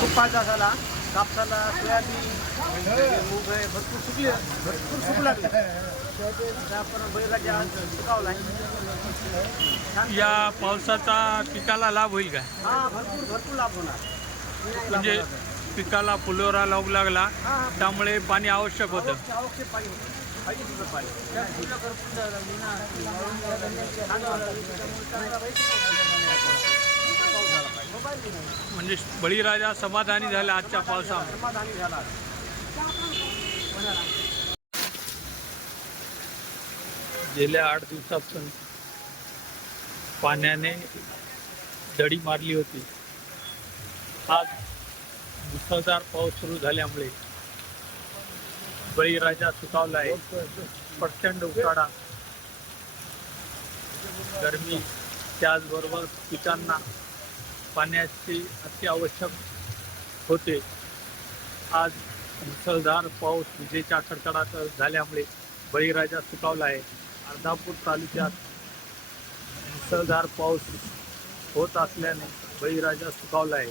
तुपाचा झाला कापसाला सोयाबीन म्हणजे मूग आहे भरपूर सुकले. भरपूर सुकू लागले. आता आपण बैलाच्या आज सुकावला छान. या पावसाचा पिकाला लाभ होईल काय हा भरपूर भरपूर लाभ होणार. म्हणजे पिकाला फुलोरा लागू लागला. त्यामुळे पाणी आवश्यक होतं. आवश्यक पाणी त्यात फुलं भरपूर झालं, ना. छान झालं. त्यामुळे चांगला पाहिजे. पाऊस झाला पाहिजे. मोबाईल नाही. म्हणजे बळीराजा समाधानी झाला आजच्या पावसामध्ये समाधानी झाला गेल्या आठ दिवसापासून पाण्याने दडी मारली होती. आज मुसळधार पाऊस सुरू झाल्यामुळे बळीराजा सुकावला आहे. प्रचंड उकाडा. गरमी त्याचबरोबर पिकांना पाण्याची अत्यावश्यक होते. आज मुसळधार पाऊस विजेच्या कडकडाट झाल्यामुळे बळीराजा सुकावला आहे. अर्धापूर तालुक्यात मुसळधार पाऊस होत असल्याने बळीराजा सुकावला आहे.